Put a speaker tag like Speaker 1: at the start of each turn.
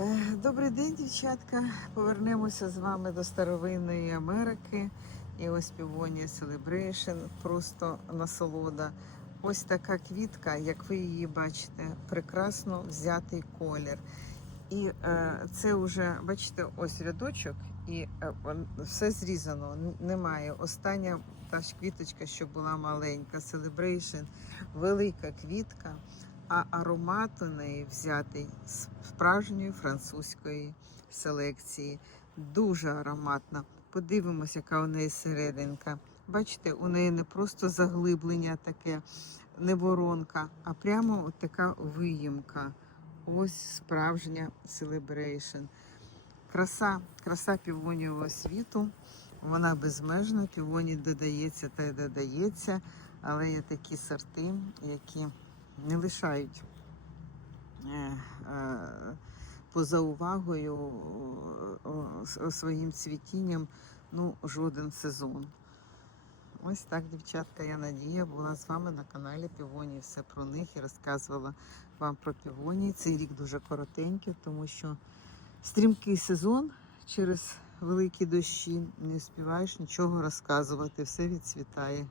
Speaker 1: Е, Добрий день, дівчатка. Повернемося з вами до старовинної Америки. І ось Півонія Celebration, просто насолода. Ось така квітка, як ви її бачите, прекрасно взятий колір. І е, це вже, бачите, ось рядочок, і е, все зрізано. Немає. Остання та ж квіточка, що була маленька, Celebration, велика квітка а аромат у неї взятий з справжньої французької селекції. Дуже ароматна. Подивимось, яка у неї серединка. Бачите, у неї не просто заглиблення таке, не воронка, а прямо от така виїмка. Ось справжня селебрейшн. Краса, краса півонієвого світу. Вона безмежна, півоні додається та й додається, але є такі сорти, які не лишають е, е, поза увагою своїм цвітінням ну, жоден сезон. Ось так, дівчатка, я Надія була з вами на каналі Півонії. Все про них і розказувала вам про півонії. Цей рік дуже коротенький, тому що стрімкий сезон через великі дощі не співаєш нічого розказувати, все відцвітає.